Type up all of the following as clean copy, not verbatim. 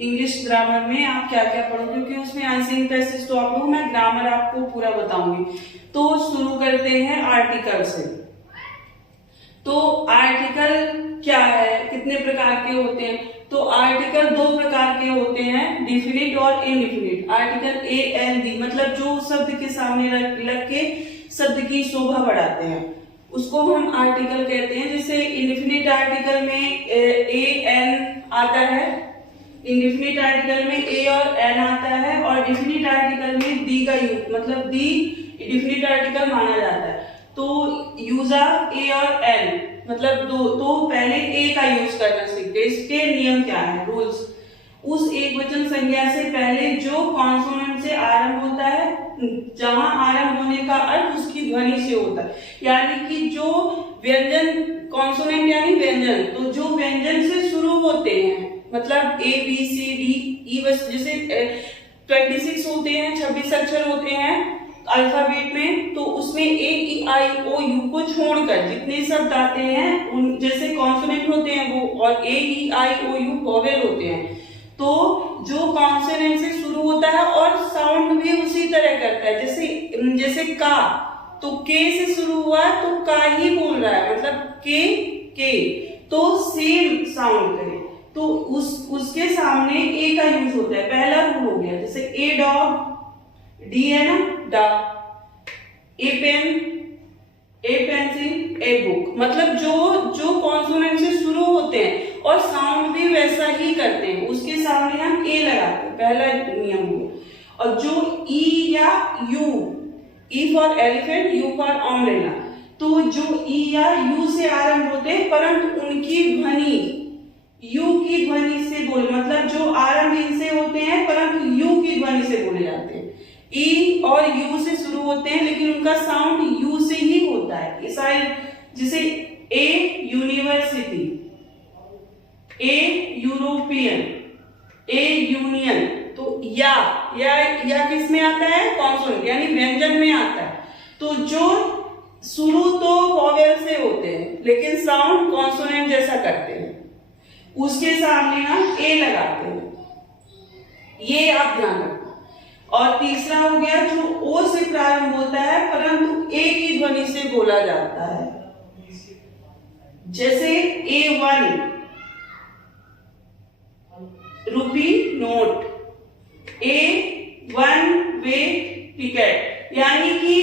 English grammar में आप क्या क्या पढ़ो, क्योंकि उसमें आंसरिंग पैसेज तो आप लोग, मैं ग्रामर आपको पूरा बताऊंगी। तो शुरू करते हैं आर्टिकल से। तो आर्टिकल क्या है, कितने प्रकार के होते हैं? तो आर्टिकल दो प्रकार के होते हैं, डिफिनिट और indefinite. Article A N D मतलब जो शब्द के सामने रख के शब्द की शोभा बढ़ाते हैं, उसको हम आर्टिकल कहते हैं। जैसे इनडिफिनिट आर्टिकल में ए एन आता है, इनडिफिनिट आर्टिकल में ए और एन आता है, और डिफिनिट आर्टिकल में दी का यूज, मतलब दी डिफिनिट आर्टिकल माना जाता है। तो यूज ऑफ ए और एन मतलब दो, तो पहले ए का यूज करना सीखते। इसके नियम क्या है, रूल्स। उस एक वचन संज्ञा से पहले जो कॉन्सोनेंट से आरंभ होता है, जहां आरंभ होने का अर्थ उसकी ध्वनि से होता है, यानी कि जो व्यंजन, कॉन्सोनेंट यानी व्यंजन, तो जो व्यंजन से शुरू होते हैं, मतलब A B C D E, बस जैसे 26 होते हैं, 26 अक्षर होते हैं अल्फाबेट में, तो उसमें ए ई आई ओ यू को छोड़कर जितने शब्द आते हैं उन जैसे कॉन्सोनेंट होते हैं वो, और ए ई आई ओ यू वोवेल होते हैं। तो जो कॉन्सोनेंट से शुरू होता है और साउंड भी उसी तरह करता है, जैसे का, तो के से शुरू हुआ तो का ही बोल रहा है, मतलब के, तो सेम साउंड करे, तो उसके सामने ए का यूज होता है। पहला रूल हो गया, जैसे ए डॉग, डी है ना, डा, a pen, a pencil, a book, मतलब जो कॉन्सोनेंट से शुरू होते हैं और साउंड भी वैसा ही करते हैं, उसके सामने हम ए लगाते हैं, पहला नियम हुआ। और जो ई या you, E for elephant, you for umbrella, तो जो ई या यू से आरंभ होते हैं परंतु उनकी ध्वनि यू की ध्वनि से बोले, मतलब जो आरंभ इनसे होते हैं परंतु यू की ध्वनि से बोले जाते हैं। ई और यू से शुरू होते हैं लेकिन उनका साउंड यू से ही होता है। जैसे a university, a European, a union, तो या किस में आता है, कॉन्सोनेंट यानी व्यंजन में आता है। तो जो शुरू तो वोवेल से होते हैं लेकिन साउंड कॉन्सोनेंट जैसा करते हैं, उसके सामने हम ए लगाते हैं, ये आप ध्यान रखो। और तीसरा हो गया जो ओ से प्रारंभ होता है परंतु ए की ध्वनि से बोला जाता है, जैसे A1 रुपी नोट, A1 वे टिकट, यानी कि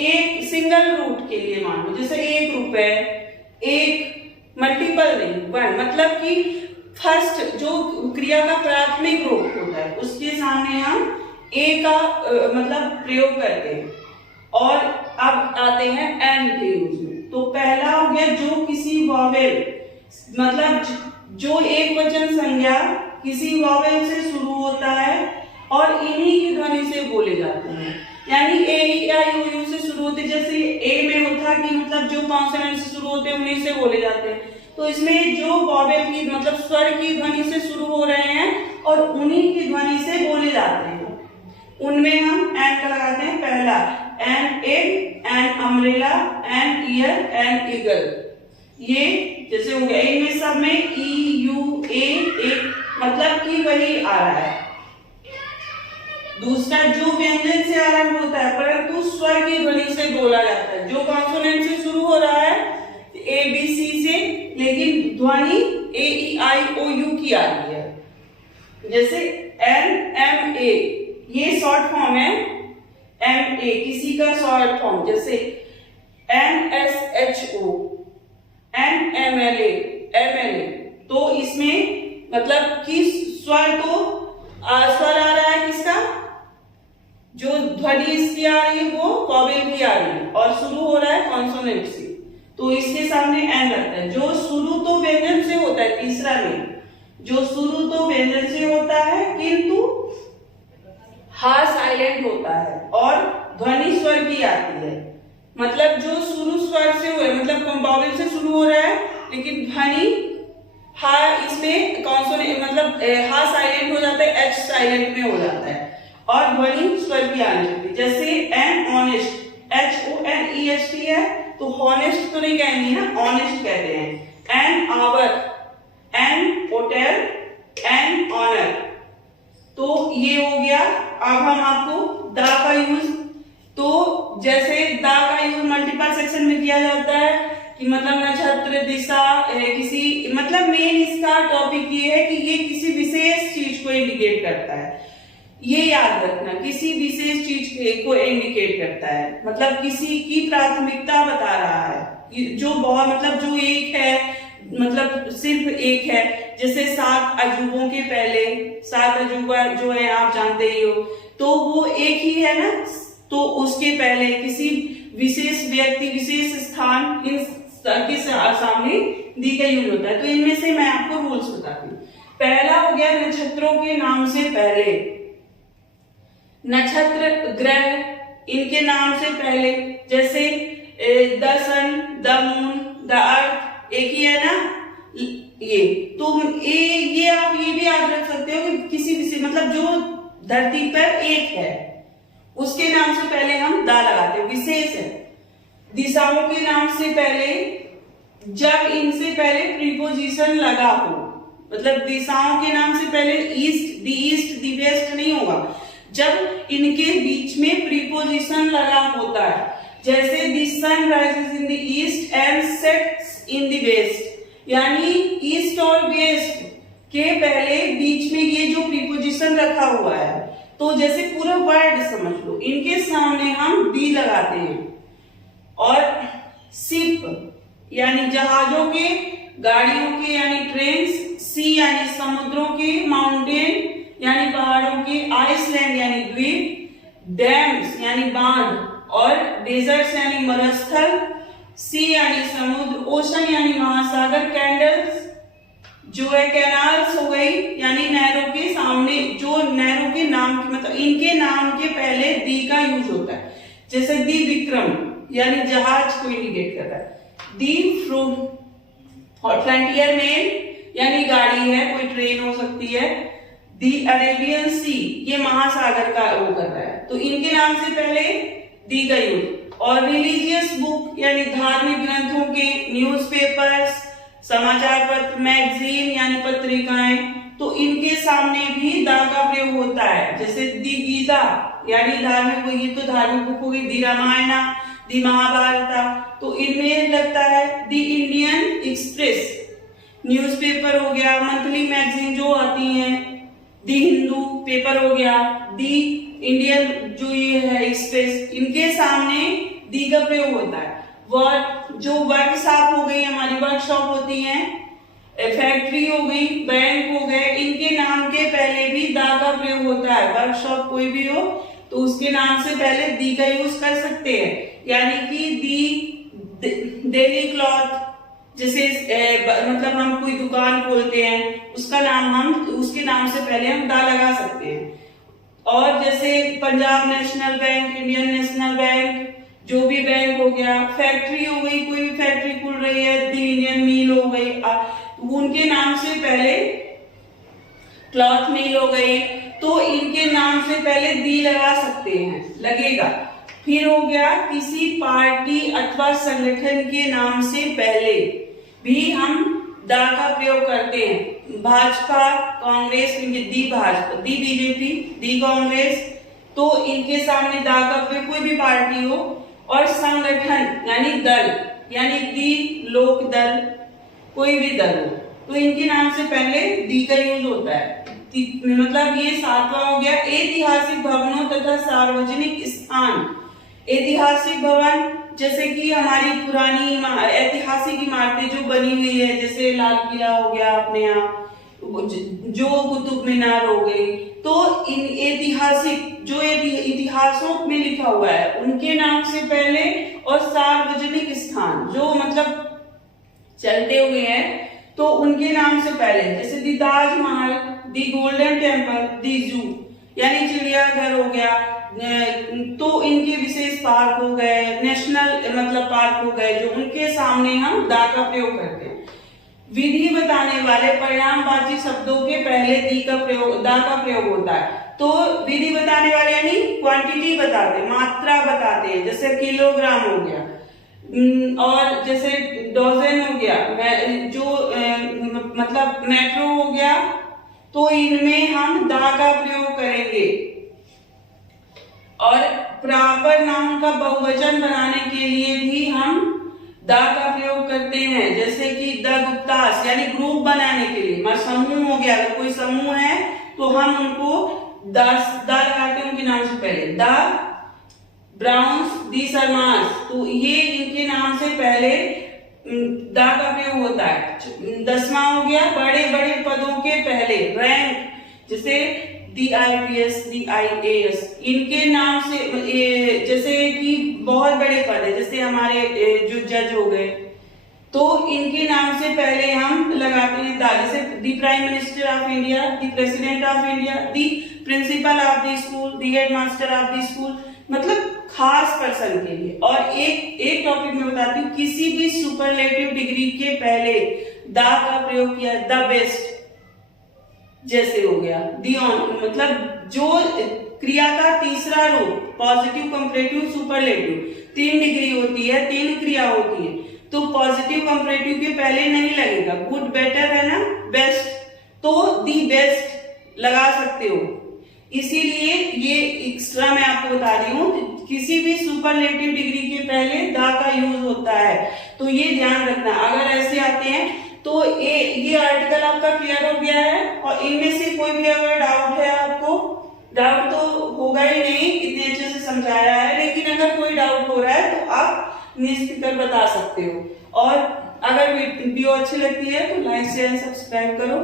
एक सिंगल रूट के लिए मान लो, जैसे 1 रुपए, एक मल्टीपल नहीं, 1, मतलब कि फर्स्ट जो क्रिया का प्राथमिक रूप होता है उसके सामने हम ए का मतलब प्रयोग करते हैं। और अब आते हैं एंड के यूज में। तो पहला हो गया जो किसी वोवेल, मतलब जो एक वचन संज्ञा किसी वोवेल से शुरू होता है और इन्हीं की ध्वनि से बोले जाते हैं, यानी ए ई आई ओ यू से शुरू होते, जैसे ए में होता कि मतलब जो कॉन्सोनेंट से शुरू होते हैं उन्हीं से बोले जाते हैं। तो इसमें जो वोवेल की मतलब स्वर की ध्वनि से शुरू हो रहे हैं और उन्हीं की ध्वनि से बोले जाते हैं, उनमें हम एन लगाते हैं। पहला an egg, an umbrella, an ear, an eagle, ये जैसे हो गया। इनमें सब में ई यू ए मतलब कि वही आ रहा है। दूसरा जो व्यंजन से आरंभ होता है परंतु स्वर की ध्वनि से बोला जाता है, जो कॉन्सोनेंट से शुरू हो रहा है ए बी सी से, लेकिन ध्वनि ए ई आई ओ यू की आ रही है, जैसे एन एम ए, ये शॉर्ट फॉर्म है एम ए, किसी का शॉर्ट फॉर्म, जैसे an S H O, an M L A, तो इसमें मतलब कि स्वर तो स्वर आ रहा है किसका, जो ध्वनि इसकी आ रही है वो वोवेल की आ रही है और शुरू हो रहा है कॉन्सोनेंट से, तो इसके सामने एन लगता है। जो शुरू तो व्यंजन से होता है, तीसरा में जो शुरू तो व्यंजन से होता है किंतु हा साइलेंट होता है और ध्वनि स्वर की आती है, मतलब जो शुरू स्वर से हो रहा है, मतलब वोवेल से शुरू हो रहा है लेकिन ध्वनि हा, इसमें कॉन्सोनेंट मतलब हा साइलेंट हो जाता है, एच साइलेंट में हो जाता है और ध्वनि स्वर की आने लगती है। जैसे एन ऑनेस्ट, HONEST है तो हॉनेस्ट तो नहीं कहेंगे ना, ऑनेस्ट कहते हैं। An hour, an hotel, an honour. तो ये हो गया। अब हम आपको द का यूज, तो जैसे द का यूज मल्टीपल सेक्शन में किया जाता है कि मतलब नक्षत्र, दिशा, किसी मतलब मेन इसका टॉपिक ये है कि ये किसी विशेष चीज को इंडिकेट करता है। ये याद रखना, किसी विशेष चीज को इंडिकेट करता है, मतलब किसी की प्राथमिकता बता रहा है। जो बहुत मतलब जो एक है, मतलब सिर्फ एक है, जैसे 7 अजूबों के पहले 7 अजूबा जो है आप जानते ही हो, तो वो एक ही है ना, तो उसके पहले किसी विशेष व्यक्ति, विशेष स्थान के सामने दी का यूज होता है। तो इनमें से मैं आपको रूल्स बताती हूँ। पहला हो गया नक्षत्रों के नाम से पहले, नक्षत्र, ग्रह, इनके नाम से पहले, जैसे the sun, the moon, the earth, एक ही है ना ये। तो ये आप ये भी याद रख सकते हो कि किसी विशेष मतलब जो धरती पर एक है उसके नाम से पहले हम दा लगाते हैं, विशेष है। दिशाओं के नाम से पहले, जब इनसे पहले प्रीपोजिशन लगा हो, मतलब दिशाओं के नाम से पहले ईस्ट, दी ईस्ट, दी वेस्ट नहीं होगा, जब इनके बीच में प्रीपोजिशन लगा होता है। जैसे the sun rises in the east and sets in the west, यानी ईस्ट और वेस्ट के पहले बीच में ये जो प्रीपोजिशन रखा हुआ है, तो जैसे पूरा वर्ड समझ लो, इनके सामने हम दी लगाते हैं। और शिप यानी जहाजों के, गाड़ियों के यानी ट्रेन, सी यानी समुद्रों के, माउंटेन यानी पहाड़ों के, आइसलैंड यानी द्वीप, डैम्स यानी बांध, और डेजर्ट्स यानी मरुस्थल, सी यानी समुद्र, ओशन यानी महासागर, कैंडल्स जो है कैनाल्स हो गई, यानी नहरों के सामने, जो नहरों के नाम की मतलब इनके नाम के पहले दी का यूज होता है। जैसे दी विक्रम यानी जहाज को इंडिकेट कर रहा है, दी फ्रूट, और फ्रंटियर मेल यानी गाड़ी है, कोई ट्रेन हो सकती है, दी अरेबियन सी ये महासागर का वो कर रहा है, तो इनके नाम से पहले दी का यूज। और रिलीजियस बुक यानी धार्मिक ग्रंथों के, न्यूज़पेपर्स समाचार पत्र, मैगजीन यानी पत्रिकाएं, तो इनके सामने भी दा का प्रयोग होता है। जैसे दी गीता यानी धार्मिक, ये तो धार्मिक बुक हो गई, दी रामायणा, दी महाभारता, तो इनमें लगता है दी इंडियन एक्सप्रेस न्यूज़पेपर हो गया, मंथली मैगजीन जो आती हैं, दी हिंदू पेपर हो गया, दी इंडियन जो ये है एक्सप्रेस, इनके सामने दी का प्रयोग होता है। वर्क जो वर्कशॉप हो गई, हमारी वर्कशॉप होती है, फैक्ट्री हो गई, बैंक हो गए, इनके नाम के पहले भी दा का प्रयोग होता है। वर्कशॉप कोई भी हो तो उसके नाम से पहले दी का यूज कर सकते हैं, यानी कि दी डेली क्लॉथ, जैसे मतलब हम कोई दुकान खोलते हैं, उसका नाम हम उसके नाम से पहले हम दा लगा सकते हैं। और जैसे Punjab national bank, Indian national bank, जो भी बैंक हो गया, फैक्ट्री हो गई, कोई भी फैक्ट्री खुल रही है, दी इंडियन मिल हो गई, उनके नाम से पहले क्लॉथ मिल हो गई, तो इनके नाम से पहले दी लगा सकते हैं, लगेगा। फिर हो गया किसी पार्टी अथवा संगठन के नाम से पहले भी हम दा का प्रयोग करते हैं। भाजपा, कांग्रेस, दी भाजपा, दी बीजेपी, दी कांग्रेस, तो इनके सामने दा का प्रयोग, कोई भी पार्टी हो। और संगठन यानी दल, यानी दी लोक दल, कोई भी दल हो, तो इनके नाम से पहले दी का यूज होता है। मतलब ये 7वां हो गया। ऐतिहासिक भवनों तथा सार्वजनिक स्थान, ऐतिहासिक भवन जैसे कि हमारी पुरानी ऐतिहासिक इमारतें जो बनी हुई है, जैसे लाल किला हो गया अपने यहाँ, जो कुतुब मीनार हो गई, तो इन ऐतिहासिक जो इतिहासों में लिखा हुआ है उनके नाम से पहले, और सार्वजनिक स्थान जो मतलब चलते हुए हैं तो उनके नाम से पहले, जैसे दी ताजमहल, दी गोल्डन टेम्पल, दी जू यानी चिड़ियाघर हो गया, तो इनके विशेष पार्क हो गए, नेशनल मतलब पार्क हो गए, जो उनके सामने हम दा का प्रयोग करते हैं। विधि बताने वाले परिणामवाची शब्दों के पहले दी का प्रयोग, दा का प्रयोग होता है। तो विधि बताने वाले यानी क्वांटिटी बताते, मात्रा बताते हैं, जैसे किलोग्राम हो गया, और जैसे डोजन हो गया, जो मतलब मेट्रो हो गया, तो इनमें हम दा का प्रयोग करेंगे। और प्रॉपर नाउन का बहुवचन बनाने के लिए भी हम दा का प्रयोग करते हैं, जैसे कि द गुप्तास, यानी ग्रुप बनाने के लिए। हमारा समूह हो गया, अगर कोई समूह है तो हम उनको द लगाते हैं उनके नाम से पहले। द ब्राउन्स, दी शर्मास, तो ये इनके नाम से पहले दा का प्रयोग होता है। 10वां हो गया बड़े बड़े पदों के पहले, रैंक, जैसे DIPS, DIAS, इनके नाम से, जैसे कि बहुत बड़े पद है, जैसे हमारे जो जज हो गए, तो इनके नाम से पहले हम लगाते हैं दा। जैसे दी prime minister of India, the president of India, the principle of the school, the head master of the school, मतलब खास पर्सन के लिए। और एक टॉपिक में बताती हूँ, किसी भी सुपरलेटिव डिग्री के पहले दा का प्रयोग किया, द बेस्ट, जैसे हो गया दी ऑन, मतलब जो क्रिया का तीसरा रूप, पॉजिटिव, कंपैरेटिव, सुपरलेटिव, 3 डिग्री होती है, 3 क्रिया होती है, तो पॉजिटिव कंपैरेटिव के पहले नहीं लगेगा। गुड, बेटर है ना, बेस्ट, तो दी बेस्ट लगा सकते हो। इसीलिए ये एक्स्ट्रा मैं आपको बता रही हूँ, किसी भी सुपरलेटिव डिग्री के पहले दा का यूज होता है, तो ये ध्यान रखना। अगर ऐसे आते हैं तो ये आर्टिकल आपका क्लियर हो गया है। और इनमें से कोई भी अगर डाउट है आपको, डाउट तो होगा ही नहीं, इतने अच्छे से समझाया है, लेकिन अगर कोई डाउट हो रहा है तो आप निश्चित बता सकते हो। और अगर वीडियो अच्छी लगती है तो लाइक शेयर सब्सक्राइब करो,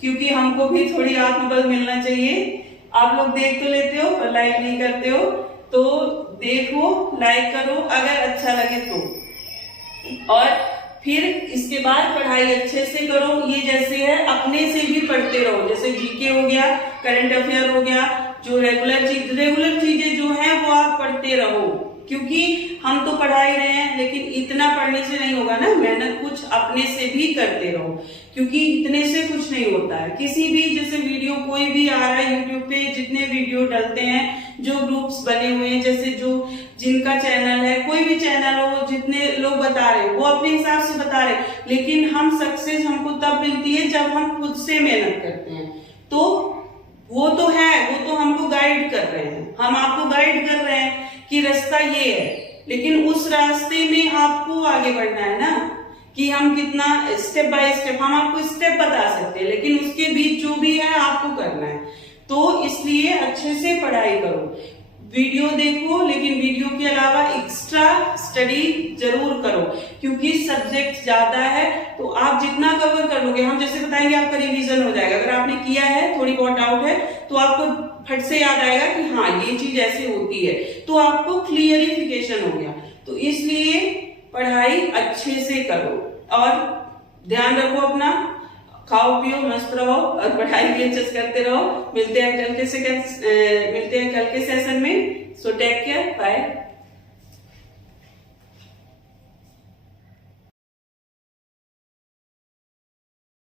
क्योंकि हमको भी थोड़ी आत्मबल मिलना चाहिए। आप लोग देख तो लेते हो पर लाइक नहीं करते हो, तो देखो, लाइक करो अगर अच्छा लगे तो। और फिर इसके बाद पढ़ाई अच्छे से करो। ये जैसे है अपने से भी पढ़ते रहो, जैसे जीके हो गया, करंट अफेयर हो गया, जो रेगुलर चीजें जो हैं वो आप पढ़ते रहो, क्योंकि हम तो पढ़ा ही रहे हैं, लेकिन इतना पढ़ने से नहीं होगा ना, मेहनत कुछ अपने से भी करते रहो, क्योंकि इतने से कुछ नहीं होता है। किसी भी जैसे वीडियो कोई भी आ रहा है यूट्यूब पे, जितने वीडियो डलते हैं, जो ग्रुप्स बने हुए हैं, जैसे जो जिनका चैनल है, कोई भी चैनल हो, जितने लोग बता रहे हैं वो अपने हिसाब से बता रहे हैं, लेकिन हम सक्सेस हमको तब मिलती है जब हम खुद से मेहनत करते हैं। तो वो तो है, वो तो हमको गाइड कर रहे हैं, हम आपको गाइड कर रहे हैं कि रास्ता ये है, लेकिन उस रास्ते में आपको आगे बढ़ना है ना, कि हम कितना स्टेप बाय स्टेप, हम आपको स्टेप बता सकते हैं, लेकिन उसके बीच जो भी है आपको करना है। तो इसलिए अच्छे से पढ़ाई करो, वीडियो देखो, लेकिन वीडियो के अलावा एक्स्ट्रा स्टडी जरूर करो, क्योंकि सब्जेक्ट ज्यादा है, तो आप जितना कवर कर लोगे, हम जैसे बताएंगे आपका रिवीजन हो जाएगा। अगर आपने किया है, थोड़ी बहुत डाउट है, तो आपको फट से याद आएगा कि हाँ ये चीज ऐसे होती है, तो आपको क्लियरिफिकेशन हो गया। तो इसलिए पढ़ाई अच्छे से करो और ध्यान रखो अपना, खाओ पियो मस्त रहो और पढ़ाई भी अच्छे से करते रहो। मिलते हैं कल के सेशन में। So take care, bye.